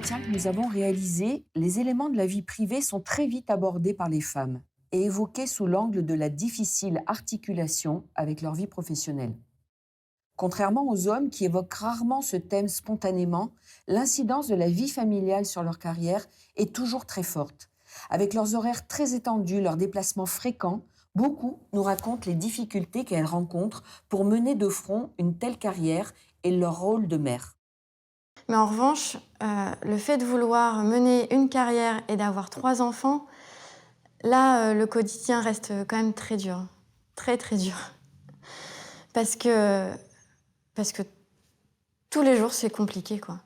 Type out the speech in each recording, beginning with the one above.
entretiens que nous avons réalisés, les éléments de la vie privée sont très vite abordés par les femmes et évoqués sous l'angle de la difficile articulation avec leur vie professionnelle. Contrairement aux hommes qui évoquent rarement ce thème spontanément, l'incidence de la vie familiale sur leur carrière est toujours très forte. Avec leurs horaires très étendus, leurs déplacements fréquents, beaucoup nous racontent les difficultés qu'elles rencontrent pour mener de front une telle carrière et leur rôle de mère. Mais en revanche, le fait de vouloir mener une carrière et d'avoir 3 enfants, là, le quotidien reste quand même très dur. Très, très dur. Parce que parce que tous les jours, c'est compliqué, quoi.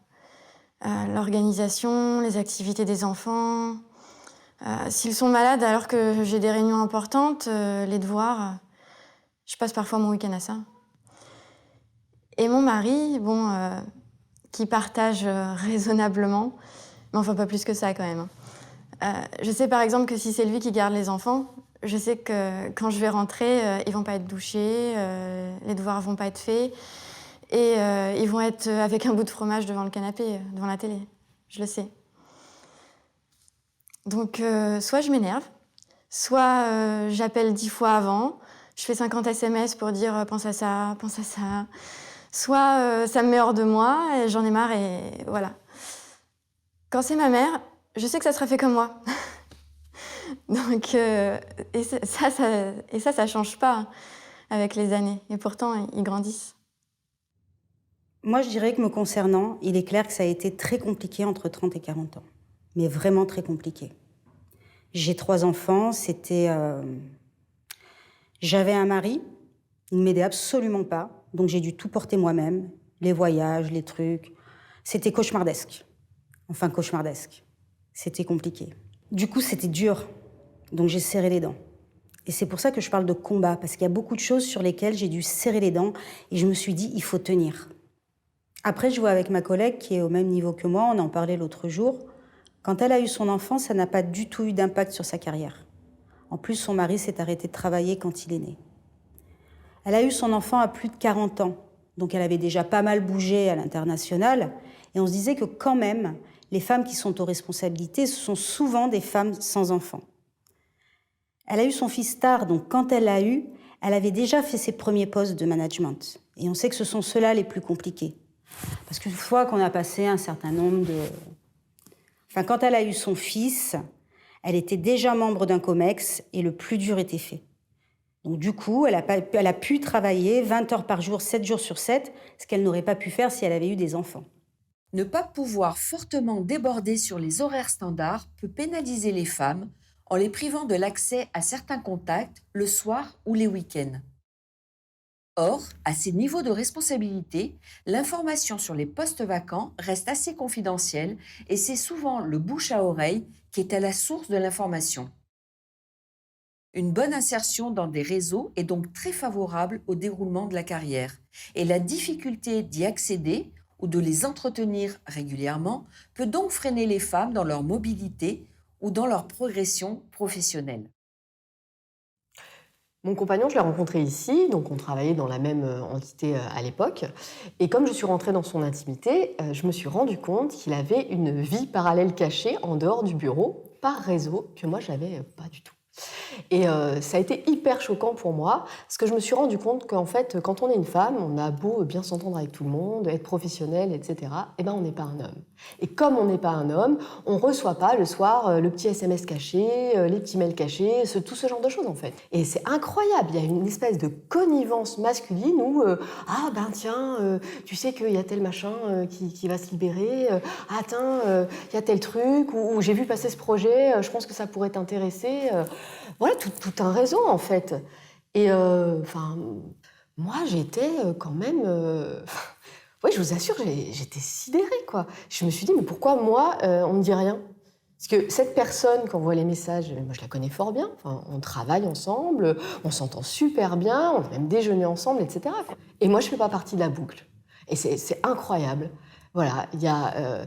L'organisation, les activités des enfants, s'ils sont malades alors que j'ai des réunions importantes, les devoirs, je passe parfois mon week-end à ça. Et mon mari, bon, qui partage raisonnablement, mais enfin pas plus que ça quand même, hein. Je sais par exemple que si c'est lui qui garde les enfants, je sais que quand je vais rentrer, ils vont pas être douchés, les devoirs vont pas être faits et ils vont être avec un bout de fromage devant le canapé, devant la télé. Je le sais. Donc soit je m'énerve, soit j'appelle 10 fois avant, je fais 50 SMS pour dire pense à ça, pense à ça. Soit ça me met hors de moi et j'en ai marre et voilà. Quand c'est ma mère, je sais que ça sera fait comme moi. Donc, ça change pas avec les années. Et pourtant, ils grandissent. Moi, je dirais que me concernant, il est clair que ça a été très compliqué entre 30 et 40 ans. Mais vraiment très compliqué. J'ai 3 enfants, J'avais un mari, il ne m'aidait absolument pas, donc j'ai dû tout porter moi-même, les voyages, les trucs. C'était cauchemardesque. Enfin, cauchemardesque. C'était compliqué. Du coup, c'était dur, donc j'ai serré les dents. Et c'est pour ça que je parle de combat, parce qu'il y a beaucoup de choses sur lesquelles j'ai dû serrer les dents, et je me suis dit, il faut tenir. Après, je vois avec ma collègue qui est au même niveau que moi, on en parlait l'autre jour. Quand elle a eu son enfant, ça n'a pas du tout eu d'impact sur sa carrière. En plus, son mari s'est arrêté de travailler quand il est né. Elle a eu son enfant à plus de 40 ans, donc elle avait déjà pas mal bougé à l'international, et on se disait que quand même, les femmes qui sont aux responsabilités, ce sont souvent des femmes sans enfants. Elle a eu son fils tard, donc quand elle l'a eu, elle avait déjà fait ses premiers postes de management. Et on sait que ce sont ceux-là les plus compliqués. Parce qu'une fois qu'on a passé un certain nombre de... Enfin, quand elle a eu son fils, elle était déjà membre d'un COMEX et le plus dur était fait. Donc du coup, elle a pu travailler 20 heures par jour, 7 jours sur 7, ce qu'elle n'aurait pas pu faire si elle avait eu des enfants. Ne pas pouvoir fortement déborder sur les horaires standards peut pénaliser les femmes en les privant de l'accès à certains contacts le soir ou les week-ends. Or, à ces niveaux de responsabilité, l'information sur les postes vacants reste assez confidentielle et c'est souvent le bouche à oreille qui est à la source de l'information. Une bonne insertion dans des réseaux est donc très favorable au déroulement de la carrière et la difficulté d'y accéder ou de les entretenir régulièrement peut donc freiner les femmes dans leur mobilité ou dans leur progression professionnelle. Mon compagnon, je l'ai rencontré ici, donc on travaillait dans la même entité à l'époque. Et comme je suis rentrée dans son intimité, je me suis rendu compte qu'il avait une vie parallèle cachée en dehors du bureau, par réseau, que moi, j'avais pas du tout. Et ça a été hyper choquant pour moi, parce que je me suis rendu compte qu'en fait, quand on est une femme, on a beau bien s'entendre avec tout le monde, être professionnel, etc., eh ben, on n'est pas un homme. Et comme on n'est pas un homme, on ne reçoit pas le soir le petit SMS caché, les petits mails cachés, tout ce genre de choses, en fait. Et c'est incroyable, il y a une espèce de connivence masculine où ah ben tiens, tu sais qu'il y a tel machin qui va se libérer, ah tiens, il y a tel truc, ou j'ai vu passer ce projet, je pense que ça pourrait t'intéresser. Voilà, tout un réseau, en fait. Et moi, j'étais quand même... oui, je vous assure, j'étais sidérée, quoi. Je me suis dit, mais pourquoi moi, on ne me dit rien? Parce que cette personne, quand on voit les messages, moi, je la connais fort bien. Enfin, on travaille ensemble, on s'entend super bien, on a même déjeuné ensemble, etc. Et moi, je ne fais pas partie de la boucle. Et c'est incroyable. Voilà, il y a...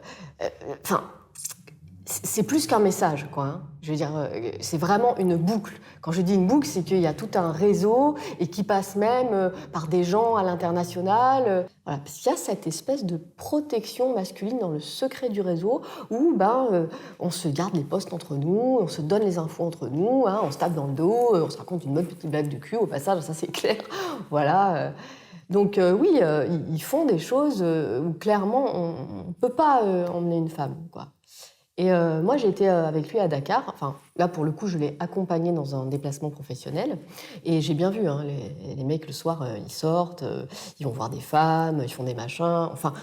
c'est plus qu'un message, quoi. Hein. Je veux dire, c'est vraiment une boucle. Quand je dis une boucle, c'est qu'il y a tout un réseau et qui passe même par des gens à l'international. Voilà, parce qu'il y a cette espèce de protection masculine dans le secret du réseau où on se garde les postes entre nous, on se donne les infos entre nous, hein, on se tape dans le dos, on se raconte une bonne petite blague de cul au passage, ça c'est clair. Voilà. Donc oui, ils font des choses où clairement on ne peut pas emmener une femme, quoi. Et moi, j'ai été avec lui à Dakar. Enfin, là, pour le coup, je l'ai accompagné dans un déplacement professionnel. Et j'ai bien vu, hein, les mecs, le soir, ils sortent, ils vont voir des femmes, ils font des machins. Enfin,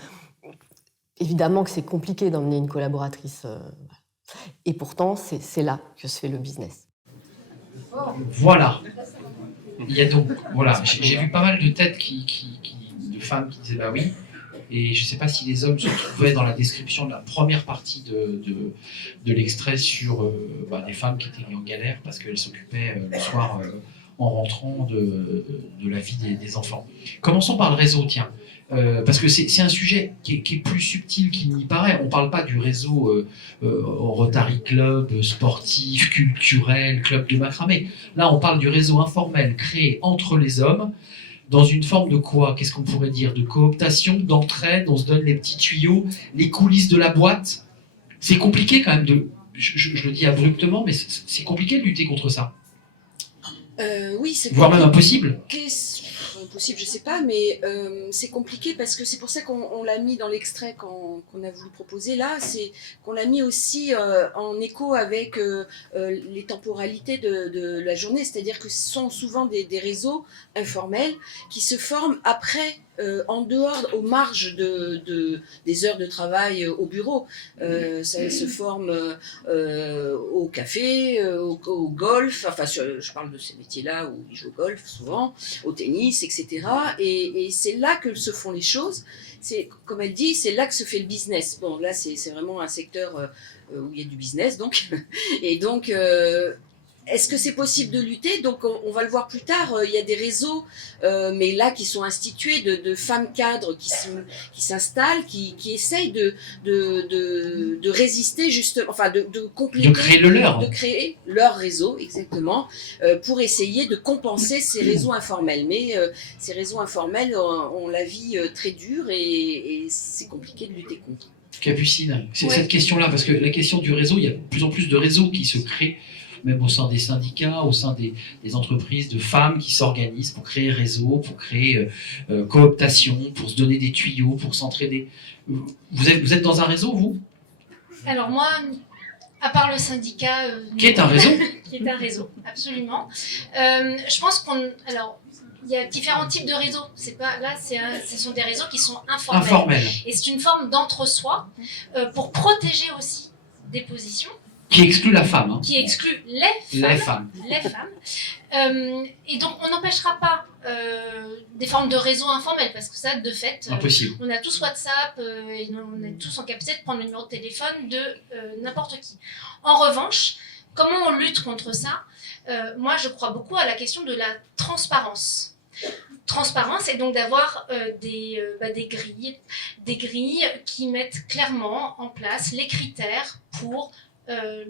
évidemment que c'est compliqué d'emmener une collaboratrice. Et pourtant, c'est là que se fait le business. Voilà. Il y a donc, voilà, j'ai vu pas mal de têtes de femmes qui disaient bah oui. Et je ne sais pas si les hommes se trouvaient dans la description de la première partie de l'extrait sur des femmes qui étaient en galère parce qu'elles s'occupaient le soir en rentrant de la vie des enfants. Commençons par le réseau, tiens. Parce que c'est un sujet qui est plus subtil qu'il n'y paraît. On ne parle pas du réseau Rotary Club, sportif, culturel, club de macramé. Là, on parle du réseau informel créé entre les hommes dans une forme de quoi? Qu'est-ce qu'on pourrait dire? De cooptation, d'entraide, on se donne les petits tuyaux, les coulisses de la boîte. C'est compliqué quand même je le dis abruptement, mais c'est compliqué de lutter contre ça. Oui, c'est voire même impossible. Impossible, je sais pas, mais c'est compliqué parce que c'est pour ça qu'on l'a mis dans l'extrait qu'on a voulu proposer là, c'est qu'on l'a mis aussi en écho avec les temporalités de la journée, c'est-à-dire que ce sont souvent des réseaux informels qui se forment après, en dehors, aux marges des heures de travail au bureau. Ça se forme au café, au golf, enfin je parle de ces métiers-là où ils jouent au golf souvent, au tennis, etc. Et c'est là que se font les choses. C'est, comme elle dit, c'est là que se fait le business. Bon, là, c'est vraiment un secteur où il y a du business, donc. Et donc, est-ce que c'est possible de lutter? Donc, on va le voir plus tard. Il y a des réseaux, mais là, qui sont institués de femmes cadres qui s'installent, qui essayent de résister, justement, enfin, de compléter. De créer le leur. De créer leur réseau, exactement, pour essayer de compenser ces réseaux informels. Mais ces réseaux informels ont la vie très dure et c'est compliqué de lutter contre. Capucine, c'est Ouais. cette question-là, parce que la question du réseau, il y a de plus en plus de réseaux qui se créent, même au sein des syndicats, au sein des entreprises, de femmes qui s'organisent pour créer réseau, pour créer cooptation, pour se donner des tuyaux, pour s'entraider. Vous êtes dans un réseau, vous? Alors moi, à part le syndicat... Qui est un réseau? Qui est un réseau, absolument. Je pense alors, il y a différents types de réseaux. C'est pas, là, ce sont des réseaux qui sont informels. Informel. Et c'est une forme d'entre-soi pour protéger aussi des positions. Qui exclut la femme. Hein. Qui exclut les femmes. Et donc, on n'empêchera pas des formes de réseaux informels, parce que ça, de fait, Impossible. on a tous WhatsApp et on est tous en capacité de prendre le numéro de téléphone de n'importe qui. En revanche, comment on lutte contre ça? Moi, je crois beaucoup à la question de la transparence. Transparence, et donc d'avoir des grilles qui mettent clairement en place les critères pour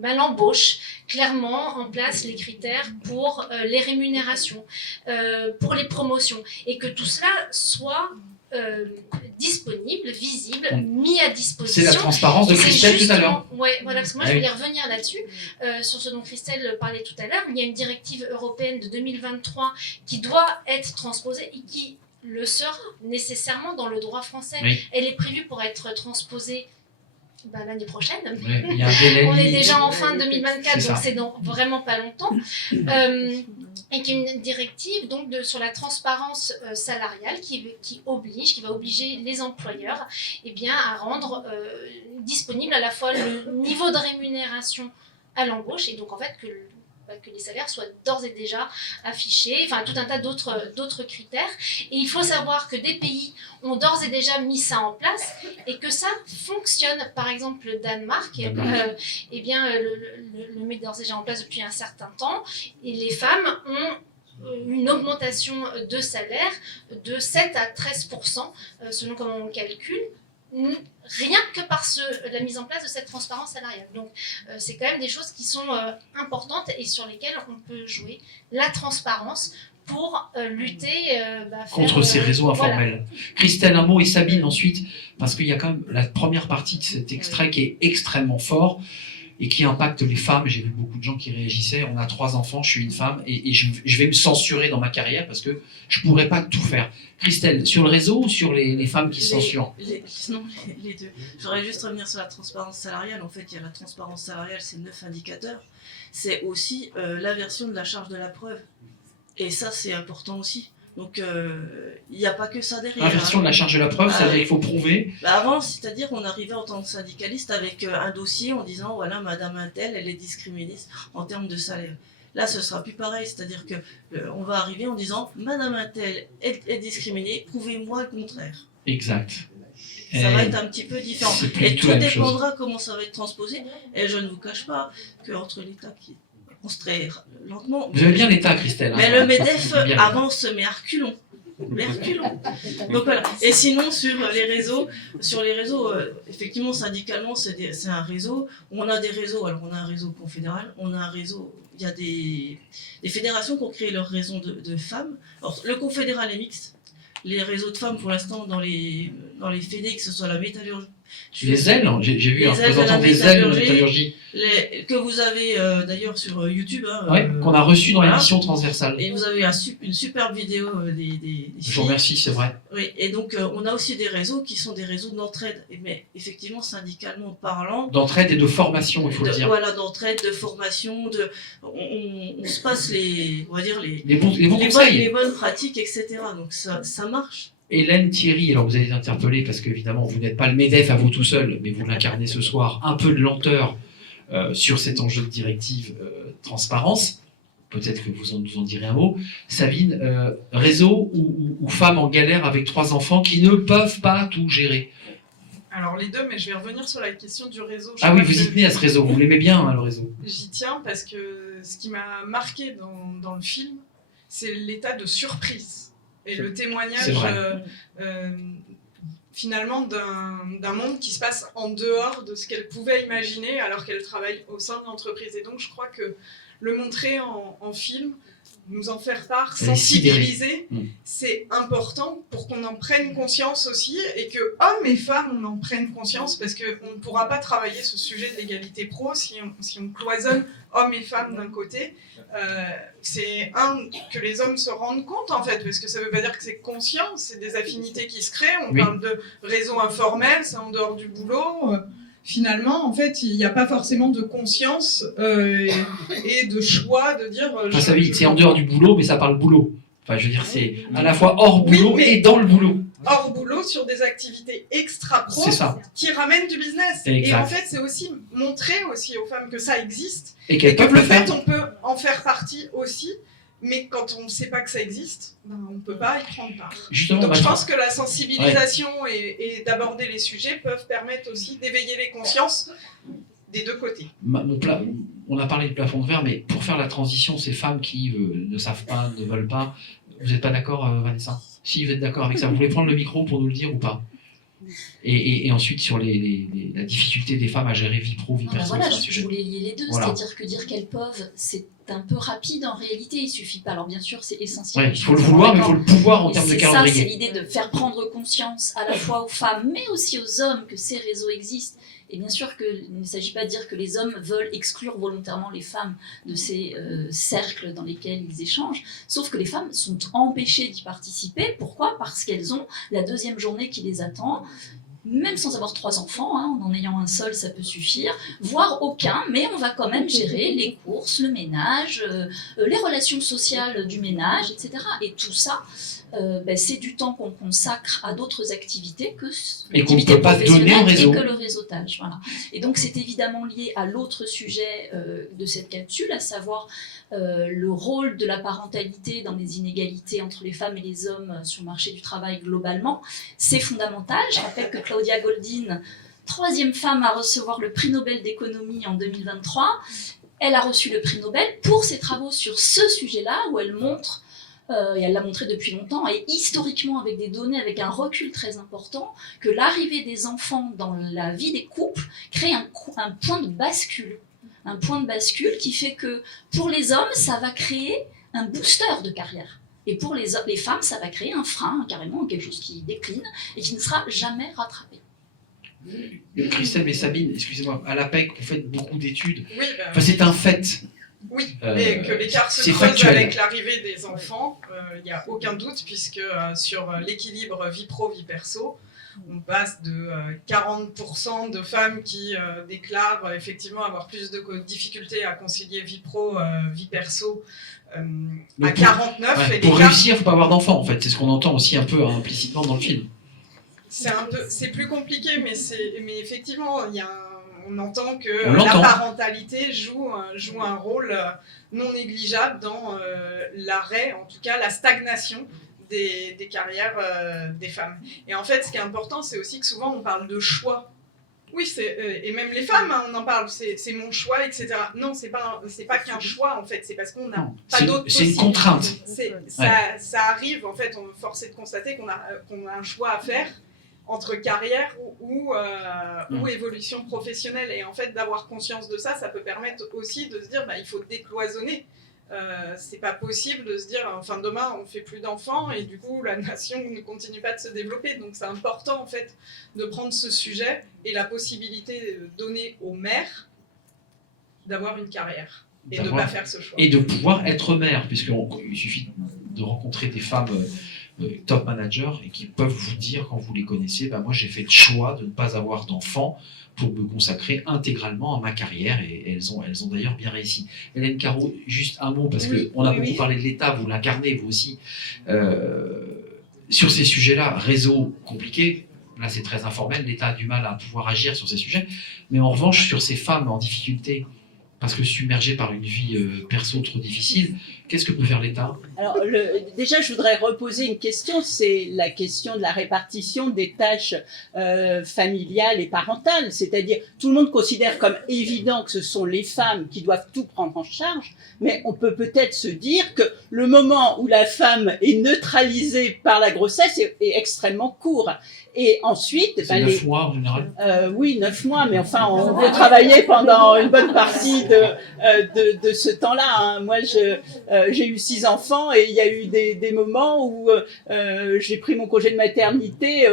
l'embauche, clairement en place les critères pour les rémunérations, pour les promotions, et que tout cela soit disponible, visible, mis à disposition. C'est la transparence de Christelle tout à l'heure. Oui, voilà, parce que moi je voulais revenir là-dessus, sur ce dont Christelle parlait tout à l'heure. Il y a une directive européenne de 2023 qui doit être transposée et qui le sera nécessairement dans le droit français. Oui. Elle est prévue pour être transposée l'année prochaine. Ouais, il y a un délai. On est déjà en fin 2024, donc c'est dans vraiment pas longtemps. Et qui est une directive donc, sur la transparence salariale qui va obliger les employeurs à rendre disponible à la fois le niveau de rémunération à l'embauche, et donc en fait que les salaires soient d'ores et déjà affichés, enfin tout un tas d'autres critères. Et il faut savoir que des pays ont d'ores et déjà mis ça en place et que ça fonctionne. Par exemple, le Danemark, le met d'ores et déjà en place depuis un certain temps, et les femmes ont une augmentation de salaire de 7 à 13%, selon comment on calcule, rien que par la mise en place de cette transparence salariale. Donc, c'est quand même des choses qui sont importantes et sur lesquelles on peut jouer la transparence pour lutter contre ces réseaux informels. Christelle, un mot, et Sabine ensuite, parce qu'il y a quand même la première partie de cet extrait qui est extrêmement fort et qui impacte les femmes. J'ai vu beaucoup de gens qui réagissaient. On a 3 enfants, je suis une femme, et je vais me censurer dans ma carrière parce que je ne pourrais pas tout faire. Christelle, sur le réseau ou sur les femmes qui se censurent? Non, les deux. J'aurais juste revenir sur la transparence salariale. En fait, il y a la transparence salariale, c'est 9 indicateurs. C'est aussi l'inversion de la charge de la preuve. Et ça, c'est important aussi. Donc, il n'y a pas que ça derrière. Inversion de la charge de la preuve, c'est-à-dire qu'il faut prouver. Avant, c'est-à-dire qu'on arrivait en tant que syndicaliste avec un dossier en disant, voilà, madame Untel, elle est discriminée en termes de salaire. Là, ce sera plus pareil, c'est-à-dire que on va arriver en disant, madame Untel est discriminée, prouvez-moi le contraire. Exact. Ça va être un petit peu différent. Et tout dépendra comment ça va être transposé. Et je ne vous cache pas qu'entre l'État qui avance très lentement. Vous avez bien l'État, Christelle. Mais le MEDEF avance, mais à reculons. Donc voilà. Et sinon, sur les réseaux, effectivement, syndicalement, c'est un réseau. On a des réseaux. Alors, on a un réseau confédéral, on a un réseau. Il y a des fédérations qui ont créé leur réseau de femmes. Alors, le confédéral est mixte. Les réseaux de femmes, pour l'instant, dans les fédés, que ce soit la métallurgie. Les ailes, j'ai vu un représentant des ailes de métallurgie. Que vous avez d'ailleurs sur YouTube. Qu'on a reçu dans l'émission transversale. Et vous avez une superbe vidéo des filles. Je vous remercie, c'est vrai. Oui, et donc on a aussi des réseaux qui sont des réseaux d'entraide, mais effectivement syndicalement parlant. D'entraide et de formation, il faut le dire. Voilà, d'entraide, de formation, on se passe les bonnes pratiques, etc. Donc ça marche. Hélène Thierry, alors vous allez être interpellée parce qu'évidemment vous n'êtes pas le MEDEF à vous tout seul, mais vous l'incarnez ce soir, un peu de lenteur sur cet enjeu de directive transparence. Peut-être que vous nous en direz un mot. Sabine, réseau ou femmes en galère avec 3 enfants qui ne peuvent pas tout gérer? Alors les deux, mais je vais revenir sur la question du réseau. Ah oui, vous y tenez à ce réseau, vous l'aimez bien, le réseau. J'y tiens parce que ce qui m'a marqué dans le film, c'est l'état de surprise. Et le témoignage finalement d'un monde qui se passe en dehors de ce qu'elle pouvait imaginer alors qu'elle travaille au sein de l'entreprise. Et donc je crois que le montrer en film, nous en faire part, sensibiliser, c'est important pour qu'on en prenne conscience aussi et que hommes et femmes on en prenne conscience parce qu'on ne pourra pas travailler ce sujet de l'égalité pro si on cloisonne hommes et femmes d'un côté. C'est que les hommes se rendent compte en fait, parce que ça veut pas dire que c'est conscient, c'est des affinités qui se créent, on parle de réseau informel, c'est en dehors du boulot. Finalement, en fait, il n'y a pas forcément de conscience et de choix de dire... c'est en dehors du boulot, mais ça parle boulot. Enfin, je veux dire, c'est à la fois hors boulot et dans le boulot. Hors boulot sur des activités extra-pro qui ramènent du business. Exact. Et en fait, c'est aussi montrer aussi aux femmes que ça existe. Et qu'elles peuvent le faire. On peut en faire partie aussi. Mais quand on ne sait pas que ça existe, on ne peut pas y prendre part. Justement, donc je pense que la sensibilisation et d'aborder les sujets peuvent permettre aussi d'éveiller les consciences des deux côtés. On a parlé du plafond de verre, mais pour faire la transition, ces femmes qui ne savent pas, ne veulent pas, vous n'êtes pas d'accord, Vanessa? Si vous êtes d'accord avec ça, vous voulez prendre le micro pour nous le dire ou pas? Et ensuite sur la difficulté des femmes à gérer vie pro, vie perso. Voilà, je voulais lier les deux, c'est-à-dire que dire qu'elles peuvent, c'est un peu rapide en réalité, il suffit pas. Alors bien sûr, c'est essentiel. Il faut le vouloir, mais il faut le pouvoir en termes de calendrier. C'est ça, c'est l'idée de faire prendre conscience à la fois aux femmes, mais aussi aux hommes que ces réseaux existent. Et bien sûr qu'il ne s'agit pas de dire que les hommes veulent exclure volontairement les femmes de ces cercles dans lesquels ils échangent, sauf que les femmes sont empêchées d'y participer. Pourquoi? Parce qu'elles ont la deuxième journée qui les attend, même sans avoir 3 enfants, en ayant un seul ça peut suffire, voire aucun, mais on va quand même gérer les courses, le ménage, les relations sociales du ménage, etc. Et tout ça, c'est du temps qu'on consacre à d'autres activités que l'activité professionnelle et que le réseautage. Voilà. Et donc c'est évidemment lié à l'autre sujet de cette capsule, à savoir le rôle de la parentalité dans les inégalités entre les femmes et les hommes sur le marché du travail globalement. C'est fondamental. Je rappelle que Claudia Goldin, 3e femme à recevoir le prix Nobel d'économie en 2023, elle a reçu le prix Nobel pour ses travaux sur ce sujet-là, où elle montre et elle l'a montré depuis longtemps, et historiquement avec des données, avec un recul très important, que l'arrivée des enfants dans la vie des couples crée un point de bascule. Un point de bascule qui fait que pour les hommes, ça va créer un booster de carrière. Et pour les femmes, ça va créer un frein, carrément, quelque chose qui décline et qui ne sera jamais rattrapé. Christelle et Sabine, excusez-moi, à l'APEC, vous faites beaucoup d'études. Oui, Enfin, c'est un fait. Oui, et que l'écart se creuse factuel. avec l'arrivée des enfants, il n'y a aucun doute, puisque sur l'équilibre vie pro, vie perso, on passe de 40% de femmes qui déclarent effectivement avoir plus de difficultés à concilier vie pro, vie perso, à 49. Ouais, et pour réussir, il ne faut pas avoir d'enfants, en fait. C'est ce qu'on entend aussi un peu implicitement dans le film. C'est plus compliqué, mais effectivement, on entend que la parentalité joue un rôle non négligeable dans l'arrêt, en tout cas la stagnation des carrières des femmes. Et en fait, ce qui est important, c'est aussi que souvent on parle de choix. Oui, et même les femmes, hein, on en parle, c'est mon choix, etc. Non, c'est pas qu'un choix, en fait, c'est parce qu'on n'a pas d'autre possibilité. C'est une contrainte. Ça arrive, en fait, force est de constater qu'on a un choix à faire entre carrière ou évolution professionnelle. Et en fait, d'avoir conscience de ça, ça peut permettre aussi de se dire, il faut décloisonner. C'est pas possible de se dire, enfin demain on fait plus d'enfants et du coup la nation ne continue pas de se développer. Donc c'est important en fait de prendre ce sujet et la possibilité donnée aux mères d'avoir une carrière et de ne pas faire ce choix. Et de pouvoir être mère, puisqu'il suffit de rencontrer des femmes top managers et qui peuvent vous dire quand vous les connaissez, moi j'ai fait le choix de ne pas avoir d'enfants pour me consacrer intégralement à ma carrière et elles ont d'ailleurs bien réussi. Hélène Carreau, juste un mot, parce qu'on a beaucoup parlé de l'État, vous l'incarnez vous aussi. Sur ces sujets-là, réseau compliqué, là c'est très informel, l'État a du mal à pouvoir agir sur ces sujets, mais en revanche sur ces femmes en difficulté, parce que submergées par une vie perso trop difficile, qu'est-ce que peut faire l'État ? Alors, déjà, je voudrais reposer une question, c'est la question de la répartition des tâches familiales et parentales. C'est-à-dire, tout le monde considère comme évident que ce sont les femmes qui doivent tout prendre en charge, mais on peut peut-être se dire que le moment où la femme est neutralisée par la grossesse est extrêmement court. Et ensuite... C'est 9 mois en général ? Oui, 9 mois, mais enfin, on peut travailler pendant une bonne partie de ce temps-là. Hein. Moi, j'ai eu 6 enfants et il y a eu des moments où j'ai pris mon congé de maternité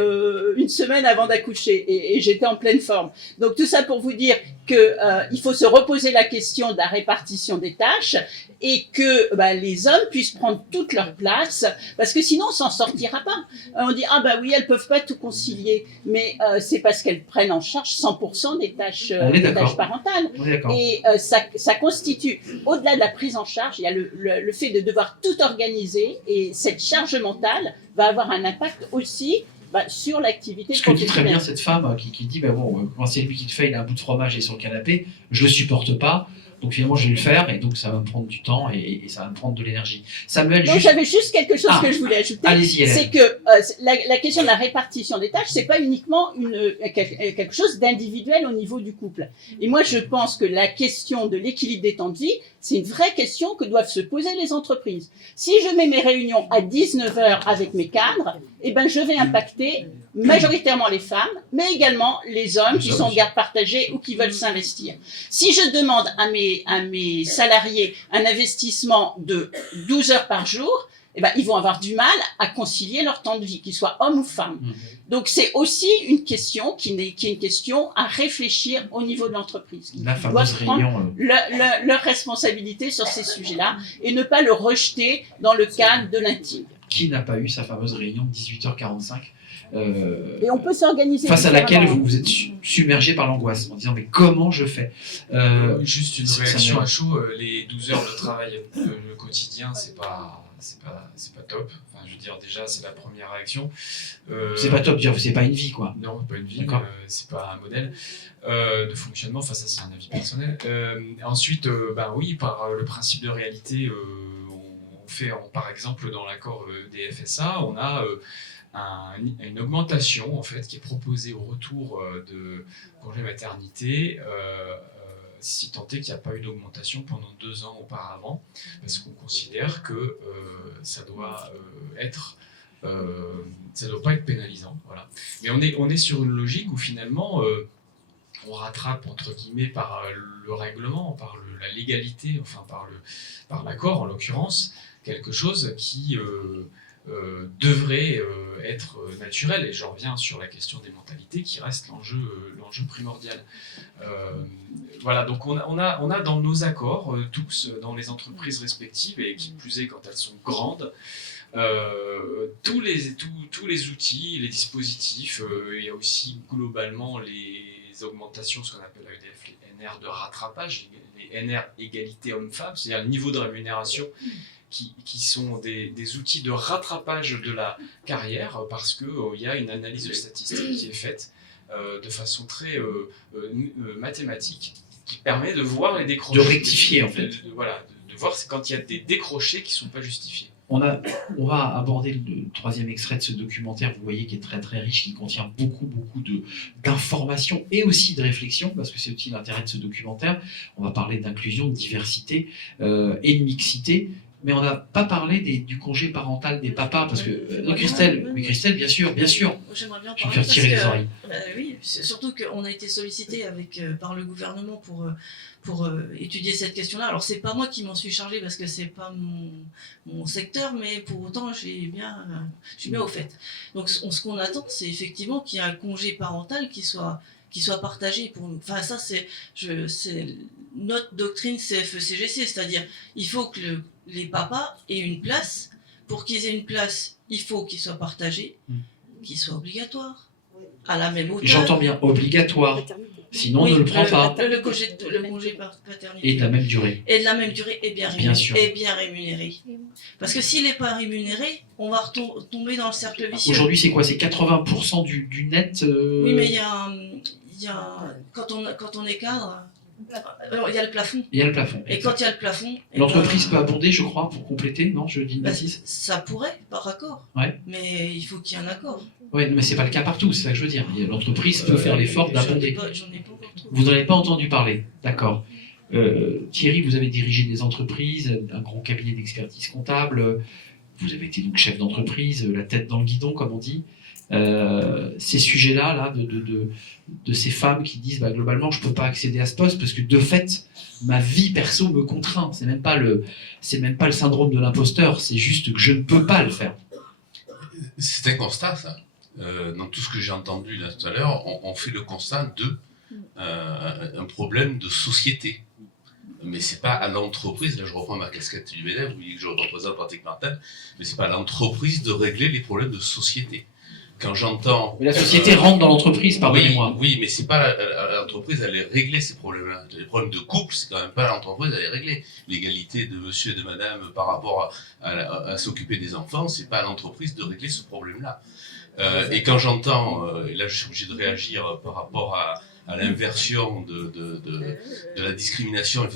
une semaine avant d'accoucher et j'étais en pleine forme. Donc tout ça pour vous dire qu'il faut se reposer la question de la répartition des tâches et que les hommes puissent prendre toute leur place, parce que sinon on s'en sortira pas. On dit oui, elles peuvent pas tout concilier, mais c'est parce qu'elles prennent en charge 100% des tâches parentales. Et ça constitue, au-delà de la prise en charge, il y a le fait de devoir tout organiser, et cette charge mentale va avoir un impact aussi sur l'activité Ce que dit professionnelle. très bien cette femme qui dit, quand c'est lui qui te fait, il a un bout de fromage et sur le canapé, je le supporte pas, donc finalement je vais le faire, et donc ça va me prendre du temps et ça va me prendre de l'énergie. Samuel, Donc j'avais juste quelque chose que je voulais ajouter, c'est que la question de la répartition des tâches, c'est pas uniquement quelque chose d'individuel au niveau du couple. Et moi je pense que la question de l'équilibre des temps de vie, c'est une vraie question que doivent se poser les entreprises. Si je mets mes réunions à 19h avec mes cadres, je vais impacter majoritairement les femmes, mais également les hommes qui sont en garde partagée ou qui veulent s'investir. Si je demande à mes salariés un investissement de 12 heures par jour, ils vont avoir du mal à concilier leur temps de vie, qu'ils soient hommes ou femmes. Donc c'est aussi une question qui est une question à réfléchir au niveau de l'entreprise. Ils doivent prendre leur responsabilité sur ces sujets-là et ne pas le rejeter dans le cadre de l'intime. Qui n'a pas eu sa fameuse réunion de 18h45 et on peut s'organiser face à laquelle vous êtes submergé par l'angoisse en disant mais comment je fais Juste une réaction à chaud, les 12 heures de travail le quotidien, c'est pas top. Enfin, je veux dire, déjà c'est la première réaction. C'est pas top, c'est pas une vie quoi. Non, pas une vie, c'est pas un modèle de fonctionnement. Enfin, ça c'est un avis personnel. Ensuite, oui, par le principe de réalité, on fait, par exemple dans l'accord des FSA, on a une augmentation en fait qui est proposée au retour de congé maternité si tant est qu'il n'y a pas eu d'augmentation pendant 2 ans auparavant, parce qu'on considère que ça doit pas être pénalisant. Voilà. Mais on est sur une logique où finalement on rattrape entre guillemets par le règlement, par la légalité, enfin par l'accord en l'occurrence, quelque chose qui devrait être naturel. Et je reviens sur la question des mentalités qui reste l'enjeu primordial. Voilà, donc on a dans nos accords, tous dans les entreprises respectives, et qui plus est quand elles sont grandes, tous les outils, les dispositifs, il y a aussi globalement les augmentations, ce qu'on appelle à EDF les NR de rattrapage, les NR égalité homme-femme, c'est-à-dire le niveau de rémunération qui sont des outils de rattrapage de la carrière, parce qu'il y a une analyse de statistiques qui est faite de façon très mathématique, qui permet de voir les décrochés. De rectifier en fait. De voir quand il y a des décrochés qui ne sont pas justifiés. On va aborder le 3e extrait de ce documentaire, vous voyez, qui est très très riche, qui contient beaucoup d'informations et aussi de réflexions, parce que c'est aussi l'intérêt de ce documentaire. On va parler d'inclusion, de diversité et de mixité, mais on n'a pas parlé du congé parental des papas, parce que Christelle, bien sûr. J'aimerais bien je vais faire tirer les oreilles. Oui, c'est surtout qu'on a été sollicité par le gouvernement pour étudier cette question-là. Alors c'est pas moi qui m'en suis chargée parce que c'est pas mon secteur, mais pour autant je suis bien au fait. Donc ce qu'on attend, c'est effectivement qu'il y ait un congé parental qui soit partagé pour nous. Enfin ça c'est notre doctrine CFE-CGC, c'est-à-dire il faut que les papas aient une place. Pour qu'ils aient une place, il faut qu'ils soient partagés, qu'ils soient obligatoires, à la même hauteur. J'entends bien obligatoire. Sinon, on ne le prend pas. Le congé paternité. Et de la même durée. Et de la même durée, et bien rémunéré. Parce que s'il n'est pas rémunéré, on va retomber dans le cercle vicieux. Aujourd'hui, c'est quoi? C'est 80% du net Oui, mais il y a quand on est cadre, il y a le plafond. Il y a le plafond. Et quand il y a le plafond... L'entreprise peut abonder, je crois, pour compléter, non? Je dis une bêtise. Ça pourrait, par accord. Ouais. Mais il faut qu'il y ait un accord. Oui, mais c'est pas le cas partout, c'est ça que je veux dire. L'entreprise peut faire l'effort d'abonder. J'en ai pas encore trouvé. Vous n'en avez pas entendu parler, d'accord. Thierry, vous avez dirigé des entreprises, un gros cabinet d'expertise comptable. Vous avez été donc chef d'entreprise, la tête dans le guidon, comme on dit. Ces sujets-là, de ces femmes qui disent globalement, je ne peux pas accéder à ce poste parce que de fait, ma vie perso me contraint. C'est même pas le syndrome de l'imposteur, c'est juste que je ne peux pas le faire. C'est un constat, ça. Dans tout ce que j'ai entendu là tout à l'heure, on fait le constat d'un problème de société. Mais c'est pas à l'entreprise, là je reprends ma casquette du MEDEF, vous voyez que je représente Patrick Martin, mais c'est pas à l'entreprise de régler les problèmes de société. Quand j'entends... Mais la société rentre dans l'entreprise, pardonnez-moi. Oui, mais c'est pas à l'entreprise à les régler ces problèmes-là. Les problèmes de couple, c'est quand même pas à l'entreprise à les régler. L'égalité de monsieur et de madame par rapport à s'occuper des enfants, c'est pas à l'entreprise de régler ce problème-là. Et quand j'entends, et là je suis obligé de réagir par rapport à l'inversion de la discrimination,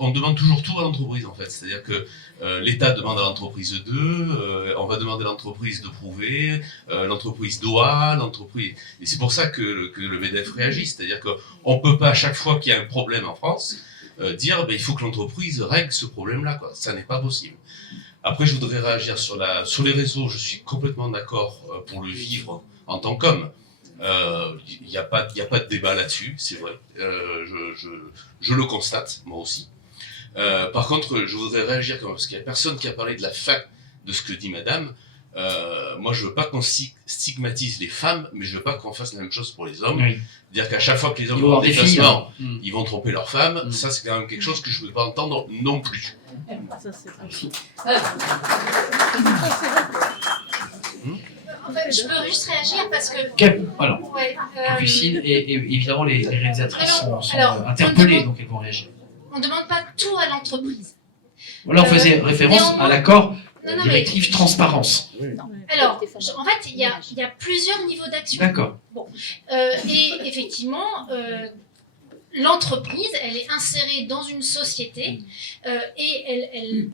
on demande toujours tout à l'entreprise en fait. C'est-à-dire que l'État demande à l'entreprise on va demander à l'entreprise de prouver, l'entreprise doit, et c'est pour ça que le MEDEF réagit. C'est-à-dire qu'on ne peut pas à chaque fois qu'il y a un problème en France dire il faut que l'entreprise règle ce problème-là. Ça n'est pas possible. Après, je voudrais réagir sur les réseaux. Je suis complètement d'accord pour le vivre en tant qu'homme. Il n'y a pas de débat là-dessus, c'est vrai. Je le constate, moi aussi. Par contre, je voudrais réagir parce qu'il n'y a personne qui a parlé de la fin de ce que dit madame. Moi, je ne veux pas qu'on stigmatise les femmes, mais je ne veux pas qu'on fasse la même chose pour les hommes. Oui. C'est-à-dire qu'à chaque fois que les hommes vont en déplacement, ils vont tromper leurs femmes. Ça, c'est quand même quelque chose que je ne veux pas entendre non plus. Ça, c'est je peux juste réagir parce que... Voilà. Ouais, Capucine et évidemment les réalisatrices sont interpellées, donc elles vont réagir. On ne demande pas tout à l'entreprise. Voilà, on faisait référence à l'accord directive transparence. Alors, en fait, il y a plusieurs niveaux d'action. D'accord. Bon. Et effectivement, l'entreprise, elle est insérée dans une société et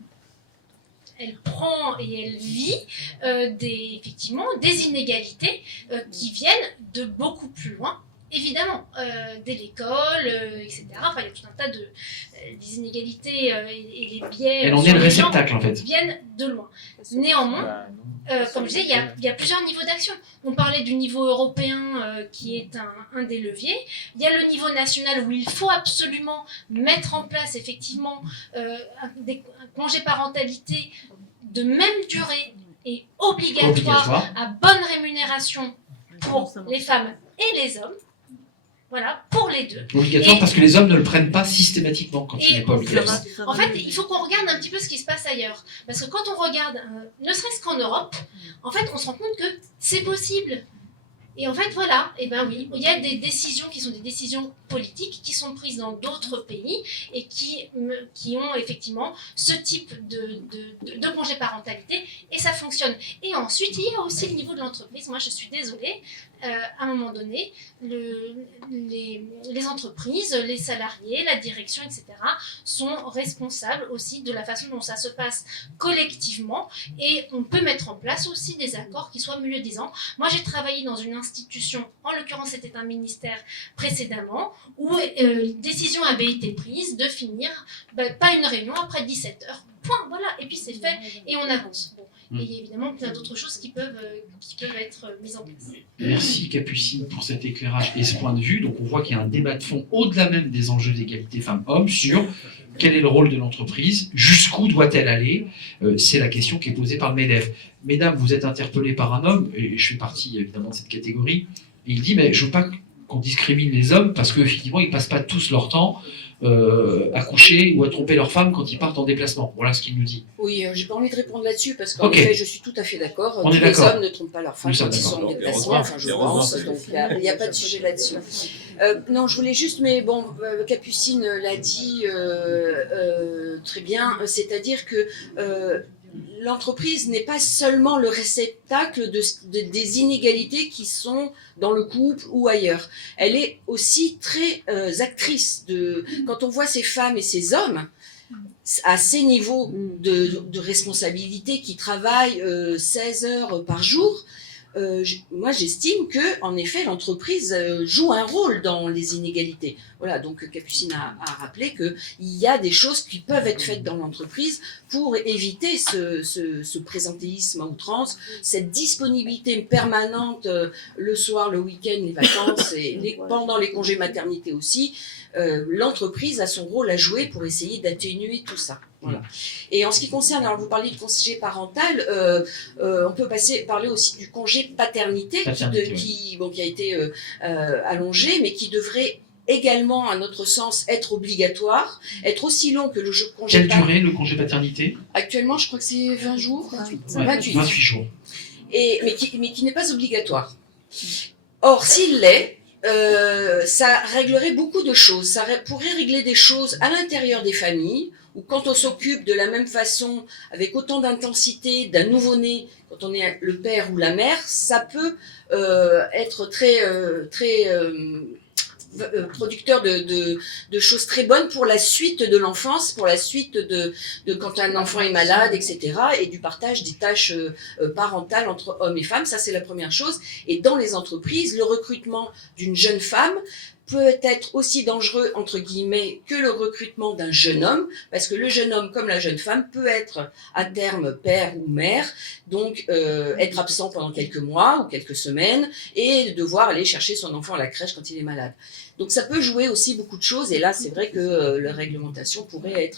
elle prend et elle vit effectivement des inégalités qui viennent de beaucoup plus loin évidemment, dès l'école, etc. Enfin, il y a tout un tas de des inégalités et les biais. Elle en est le réceptacle, en fait. Viennent de loin. Néanmoins, comme je disais, il y a plusieurs niveaux d'action. On parlait du niveau européen qui est un des leviers. Il y a le niveau national où il faut absolument mettre en place effectivement un congé parentalité de même durée et obligatoire, à bonne rémunération pour les femmes et les hommes. Voilà, pour les deux. Obligatoire parce que les hommes ne le prennent pas systématiquement quand il n'est pas obligatoire. En fait, il faut qu'on regarde un petit peu ce qui se passe ailleurs. Parce que quand on regarde, ne serait-ce qu'en Europe, en fait, on se rend compte que c'est possible. Et en fait, voilà, et ben oui, il y a des décisions qui sont des décisions politiques qui sont prises dans d'autres pays et qui ont effectivement ce type de congé parentalité et ça fonctionne. Et ensuite, il y a aussi le niveau de l'entreprise. Moi, je suis désolée, à un moment donné, les entreprises, les salariés, la direction, etc., sont responsables aussi de la façon dont ça se passe collectivement et on peut mettre en place aussi des accords qui soient mieux disants. Moi, j'ai travaillé dans une institution, en l'occurrence c'était un ministère précédemment, où décision avait été prise de finir, pas une réunion après 17 heures. Point, voilà, et puis c'est fait, et on avance. Bon. Et il y a évidemment plein d'autres choses qui peuvent être mises en place. Merci Capucine pour cet éclairage et ce point de vue. Donc on voit qu'il y a un débat de fond au-delà même des enjeux d'égalité femmes-hommes sur quel est le rôle de l'entreprise, jusqu'où doit-elle aller. C'est la question qui est posée par le MEDEF. Mesdames, vous êtes interpellées par un homme, et je fais partie évidemment de cette catégorie, et il dit, mais je veux pas qu'on discrimine les hommes parce qu'effectivement ils passent pas tous leur temps à coucher ou à tromper leurs femmes quand ils partent en déplacement. Voilà ce qu'il nous dit. Oui, j'ai pas envie de répondre là-dessus parce qu'en effet, je suis tout à fait d'accord. Tous les hommes ne trompent pas leurs femmes quand ils sont en déplacement, enfin je pense, donc il n'y a pas de sujet là-dessus. Non, je voulais juste, mais bon, Capucine l'a dit très bien, c'est-à-dire que l'entreprise n'est pas seulement le réceptacle des inégalités qui sont dans le couple ou ailleurs. Elle est aussi très actrice quand on voit ces femmes et ces hommes à ces niveaux de responsabilité qui travaillent 16 heures par jour. Moi, j'estime que, en effet, l'entreprise joue un rôle dans les inégalités. Voilà, donc Capucine a rappelé qu'il y a des choses qui peuvent être faites dans l'entreprise pour éviter ce présentéisme à outrance, cette disponibilité permanente le soir, le week-end, les vacances et pendant les congés maternité aussi. L'entreprise a son rôle à jouer pour essayer d'atténuer tout ça. Voilà. Et en ce qui concerne, alors vous parliez de congé parental, on peut parler aussi du congé paternité, qui a été allongé, mais qui devrait également, à notre sens, être obligatoire, être aussi long que le congé paternité. Quelle durée le congé paternité? Actuellement, je crois que c'est 20 jours. 28 jours. Mais qui n'est pas obligatoire. Or, s'il l'est, ça réglerait beaucoup de choses. Ça pourrait régler des choses à l'intérieur des familles, où quand on s'occupe de la même façon, avec autant d'intensité d'un nouveau-né, quand on est le père ou la mère, ça peut être très producteur de choses très bonnes pour la suite de l'enfance, pour la suite de quand un enfant est malade, etc. et du partage des tâches parentales entre hommes et femmes. Ça, c'est la première chose. Et dans les entreprises, le recrutement d'une jeune femme peut être aussi dangereux, entre guillemets, que le recrutement d'un jeune homme, parce que le jeune homme, comme la jeune femme, peut être à terme père ou mère, donc être absent pendant quelques mois ou quelques semaines, et devoir aller chercher son enfant à la crèche quand il est malade. Donc ça peut jouer aussi beaucoup de choses, et là, c'est vrai que la réglementation pourrait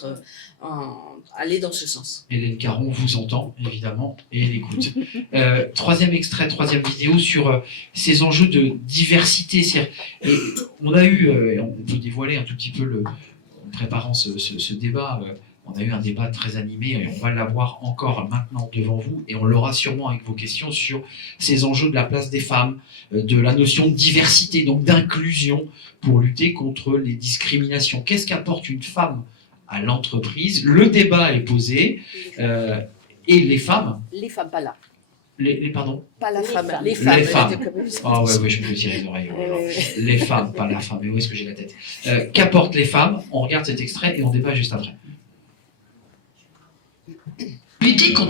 aller dans ce sens. Hélène Caron vous entend, évidemment, et elle écoute. Troisième extrait, troisième vidéo sur ces enjeux de diversité. Et on a eu, on peut dévoiler un tout petit peu, en préparant ce débat, on a eu un débat très animé, et on va l'avoir encore maintenant devant vous, et on l'aura sûrement avec vos questions sur ces enjeux de la place des femmes, de la notion de diversité, donc d'inclusion, pour lutter contre les discriminations. Qu'est-ce qu'apporte une femme à l'entreprise? Le débat est posé, et les femmes... Les femmes, pas là. Pardon? Pas la femme, les femmes. Les femmes. Ah ouais, je me tirer les oreilles. Les femmes, pas la femme. Mais où est-ce que j'ai la tête? Qu'apportent les femmes? On regarde cet extrait et on débat juste après. Lutter contre